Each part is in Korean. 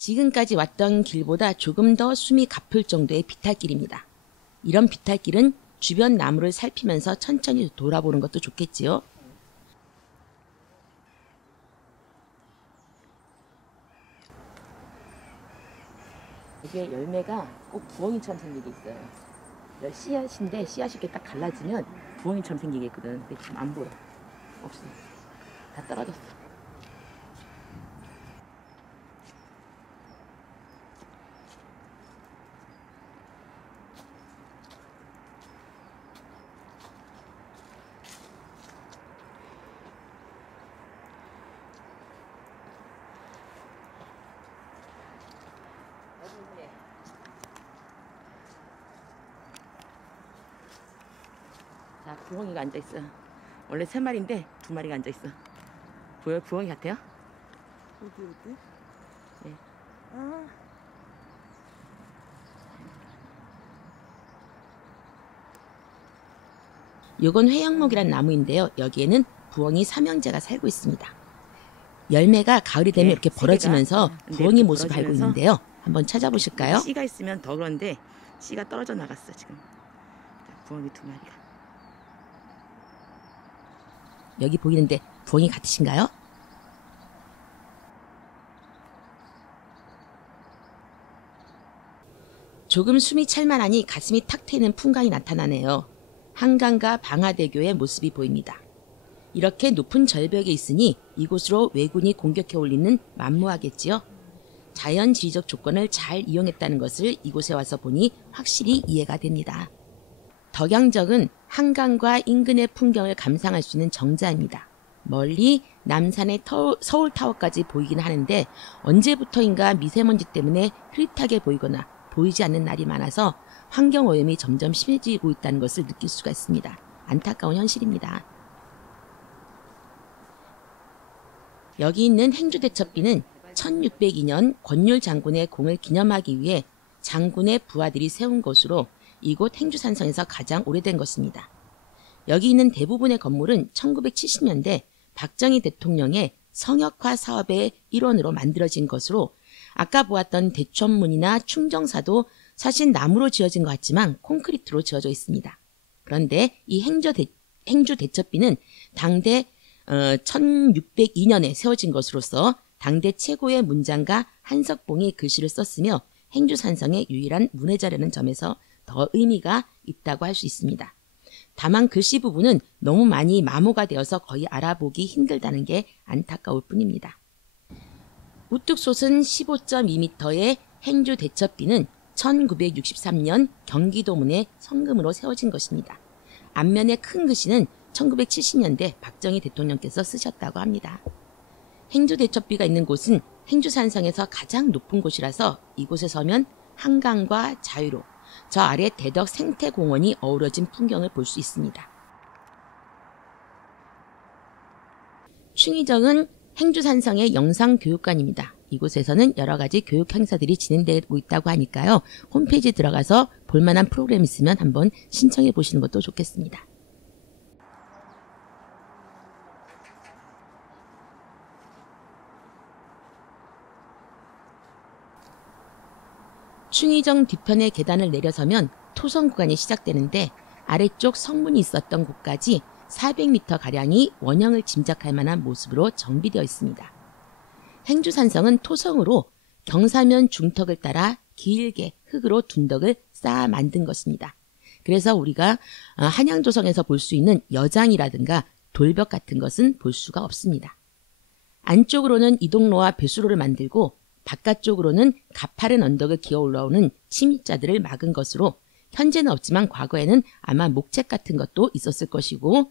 지금까지 왔던 길보다 조금 더 숨이 가쁠 정도의 비탈길입니다. 이런 비탈길은 주변 나무를 살피면서 천천히 돌아보는 것도 좋겠지요. 이게 열매가 꼭 부엉이처럼 생기게 있어요. 씨앗인데 씨앗이 이렇게 딱 갈라지면 부엉이처럼 생기게 있거든. 근데 지금 안 보여. 없어. 다 떨어졌어. 자, 부엉이가 앉아있어. 원래 3마리인데 2마리가 앉아있어. 보여요? 부엉이 같아요? 어디? 네. 아. 요건 회양목이란 나무인데요. 여기에는 부엉이 삼형제가 살고 있습니다. 열매가 가을이 되면 이렇게 벌어지면서 부엉이 모습을 알고 있는데요. 한번 찾아보실까요? 씨가 있으면 더 그런데 씨가 떨어져 나갔어 지금. 부엉이 2마리가. 여기 보이는데 부엉이 같으신가요? 조금 숨이 찰만하니 가슴이 탁 트이는 풍광이 나타나네요. 한강과 방화대교의 모습이 보입니다. 이렇게 높은 절벽에 있으니 이곳으로 왜군이 공격해 올리는 만무하겠지요. 자연지리적 조건을 잘 이용했다는 것을 이곳에 와서 보니 확실히 이해가 됩니다. 덕양적은 한강과 인근의 풍경을 감상할 수 있는 정자입니다. 멀리 남산의 서울타워까지 보이긴 하는데 언제부터인가 미세먼지 때문에 흐릿하게 보이거나 보이지 않는 날이 많아서 환경오염이 점점 심해지고 있다는 것을 느낄 수가 있습니다. 안타까운 현실입니다. 여기 있는 행주대첩비는 1602년 권율 장군의 공을 기념하기 위해 장군의 부하들이 세운 것으로 이곳 행주산성에서 가장 오래된 것입니다. 여기 있는 대부분의 건물은 1970년대 박정희 대통령의 성역화 사업의 일원으로 만들어진 것으로 아까 보았던 대천문이나 충정사도 사실 나무로 지어진 것 같지만 콘크리트로 지어져 있습니다. 그런데 이 행주대첩비는 당대 1602년에 세워진 것으로서 당대 최고의 문장가 한석봉이 글씨를 썼으며 행주산성의 유일한 문해자라는 점에서 더 의미가 있다고 할 수 있습니다. 다만 글씨 부분은 너무 많이 마모가 되어서 거의 알아보기 힘들다는 게 안타까울 뿐입니다. 우뚝 솟은 15.2m의 행주대첩비는 1963년 경기도문의 성금으로 세워진 것입니다. 앞면의 큰 글씨는 1970년대 박정희 대통령께서 쓰셨다고 합니다. 행주대첩비가 있는 곳은 행주산성에서 가장 높은 곳이라서 이곳에 서면 한강과 자유로, 저 아래 대덕 생태공원이 어우러진 풍경을 볼 수 있습니다. 충의정은 행주산성의 영상교육관입니다. 이곳에서는 여러 가지 교육 행사들이 진행되고 있다고 하니까요. 홈페이지 들어가서 볼만한 프로그램 있으면 한번 신청해 보시는 것도 좋겠습니다. 충의정 뒤편의 계단을 내려서면 토성 구간이 시작되는데 아래쪽 성문이 있었던 곳까지 400m가량이 원형을 짐작할 만한 모습으로 정비되어 있습니다. 행주산성은 토성으로 경사면 중턱을 따라 길게 흙으로 둔덕을 쌓아 만든 것입니다. 그래서 우리가 한양조성에서 볼 수 있는 여장이라든가 돌벽 같은 것은 볼 수가 없습니다. 안쪽으로는 이동로와 배수로를 만들고 바깥쪽으로는 가파른 언덕을 기어 올라오는 침입자들을 막은 것으로 현재는 없지만 과거에는 아마 목책 같은 것도 있었을 것이고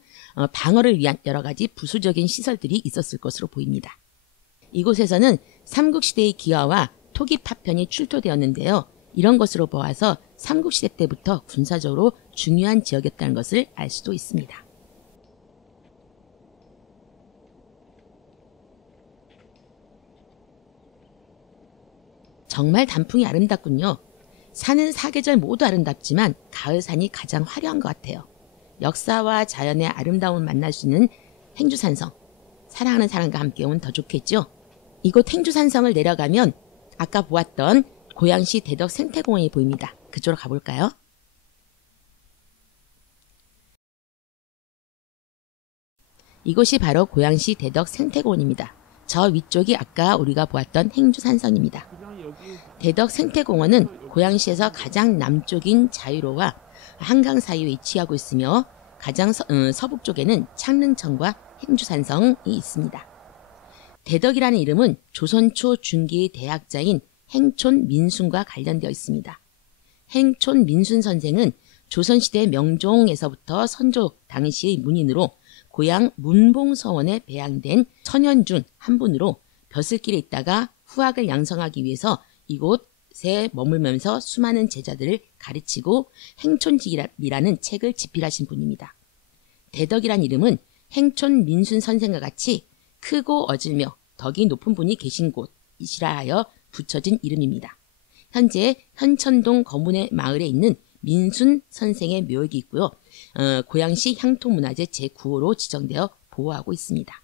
방어를 위한 여러 가지 부수적인 시설들이 있었을 것으로 보입니다. 이곳에서는 삼국시대의 기와와 토기 파편이 출토되었는데요. 이런 것으로 보아서 삼국시대 때부터 군사적으로 중요한 지역이었다는 것을 알 수도 있습니다. 정말 단풍이 아름답군요. 산은 사계절 모두 아름답지만 가을산이 가장 화려한 것 같아요. 역사와 자연의 아름다움을 만날 수 있는 행주산성, 사랑하는 사람과 함께 오면 더 좋겠죠. 이곳 행주산성을 내려가면 아까 보았던 고양시 대덕 생태공원이 보입니다. 그쪽으로 가볼까요? 이곳이 바로 고양시 대덕 생태공원입니다. 저 위쪽이 아까 우리가 보았던 행주산성입니다. 대덕 생태공원은 고양시에서 가장 남쪽인 자유로와 한강 사이에 위치하고 있으며 가장 서북쪽에는 창릉천과 행주산성이 있습니다. 대덕이라는 이름은 조선 초 중기 대학자인 행촌 민순과 관련되어 있습니다. 행촌 민순 선생은 조선시대 명종에서부터 선조 당시의 문인으로 고향 문봉서원에 배양된 천연 중 한 분으로 벼슬길에 있다가 후학을 양성하기 위해서 이곳에 머물면서 수많은 제자들을 가르치고 행촌지기라는 책을 집필하신 분입니다. 대덕이란 이름은 행촌 민순 선생과 같이 크고 어질며 덕이 높은 분이 계신 곳이시라 하여 붙여진 이름입니다. 현재 현천동 거문의 마을에 있는 민순 선생의 묘역이 있고요. 고양시 향토문화재 제9호로 지정되어 보호하고 있습니다.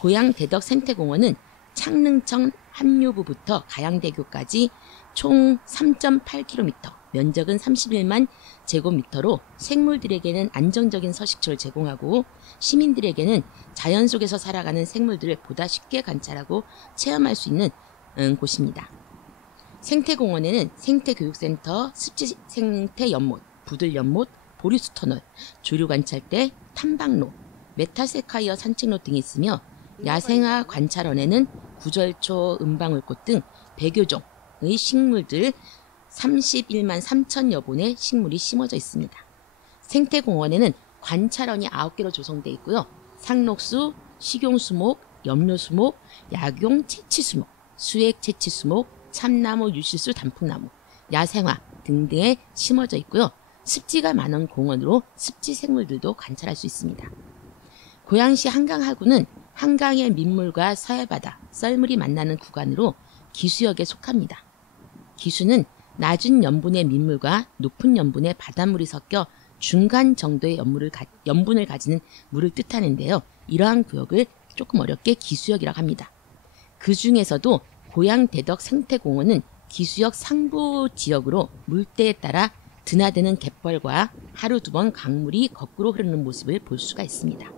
고양 대덕 생태공원은 창릉천 합류부부터 가양대교까지 총 3.8km, 면적은 31만 제곱미터로 생물들에게는 안정적인 서식처를 제공하고 시민들에게는 자연 속에서 살아가는 생물들을 보다 쉽게 관찰하고 체험할 수 있는 곳입니다. 생태공원에는 생태교육센터, 습지생태연못, 부들연못, 보리수터널, 조류관찰대, 탐방로, 메타세콰이어 산책로 등이 있으며 야생화 관찰원에는 구절초, 은방울꽃 등 100여 종의 식물들 31만 3천여 본의 식물이 심어져 있습니다. 생태공원에는 관찰원이 9개로 조성되어 있고요. 상록수, 식용수목, 염료수목, 약용 채취수목, 수액 채취수목, 참나무, 유실수, 단풍나무, 야생화 등등에 심어져 있고요. 습지가 많은 공원으로 습지 생물들도 관찰할 수 있습니다. 고양시 한강하구는 한강의 민물과 서해바다, 썰물이 만나는 구간으로 기수역에 속합니다. 기수는 낮은 염분의 민물과 높은 염분의 바닷물이 섞여 중간 정도의 염분을 가지는 물을 뜻하는데요. 이러한 구역을 조금 어렵게 기수역이라고 합니다. 그 중에서도 고양 대덕 생태공원은 기수역 상부 지역으로 물때에 따라 드나드는 갯벌과 하루 두 번 강물이 거꾸로 흐르는 모습을 볼 수가 있습니다.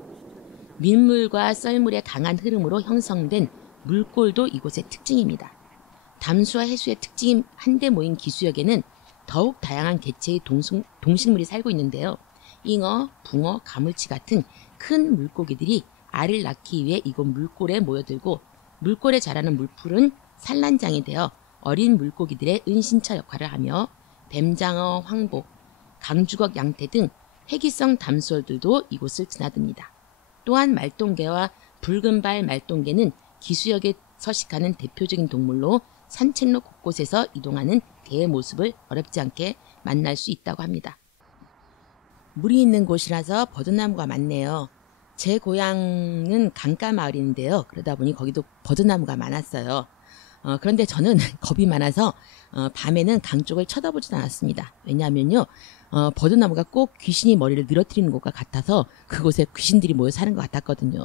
민물과 썰물의 강한 흐름으로 형성된 물골도 이곳의 특징입니다. 담수와 해수의 특징이 한데 모인 기수역에는 더욱 다양한 개체의 동식물이 살고 있는데요. 잉어, 붕어, 가물치 같은 큰 물고기들이 알을 낳기 위해 이곳 물골에 모여들고 물골에 자라는 물풀은 산란장이 되어 어린 물고기들의 은신처 역할을 하며 뱀장어, 황복, 강주걱 양태 등 해기성 담수어들도 이곳을 드나듭니다. 또한 말똥개와 붉은발 말똥개는 기수역에 서식하는 대표적인 동물로 산책로 곳곳에서 이동하는 개의 모습을 어렵지 않게 만날 수 있다고 합니다. 물이 있는 곳이라서 버드나무가 많네요. 제 고향은 강가 마을인데요. 그러다 보니 거기도 버드나무가 많았어요. 그런데 저는 겁이 많아서 밤에는 강 쪽을 쳐다보지도 않았습니다. 왜냐하면요, 버드나무가 꼭 귀신이 머리를 늘어뜨리는 것과 같아서 그곳에 귀신들이 모여 사는 것 같았거든요.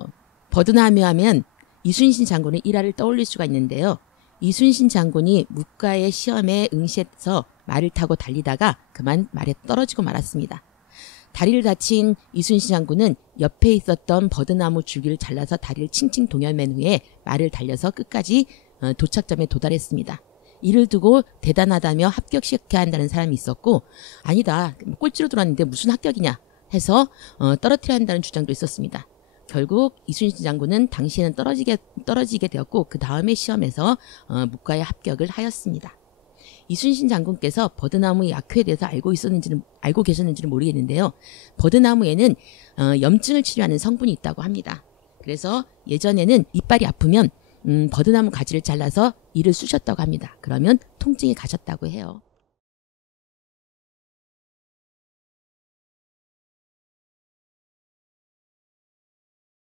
버드나무 하면 이순신 장군의 일화를 떠올릴 수가 있는데요. 이순신 장군이 묵가의 시험에 응시해서 말을 타고 달리다가 그만 말에 떨어지고 말았습니다. 다리를 다친 이순신 장군은 옆에 있었던 버드나무 줄기를 잘라서 다리를 칭칭 동여맨 후에 말을 달려서 끝까지 도착점에 도달했습니다. 이를 두고 대단하다며 합격시켜야 한다는 사람이 있었고, 아니다, 꼴찌로 들어왔는데 무슨 합격이냐 해서 떨어뜨려야 한다는 주장도 있었습니다. 결국 이순신 장군은 당시에는 떨어지게 되었고 그 다음에 시험에서 묵가에 합격을 하였습니다. 이순신 장군께서 버드나무의 약효에 대해서 알고 계셨는지는 모르겠는데요. 버드나무에는 염증을 치료하는 성분이 있다고 합니다. 그래서 예전에는 이빨이 아프면 버드나무 가지를 잘라서 이를 쑤셨다고 합니다. 그러면 통증이 가셨다고 해요.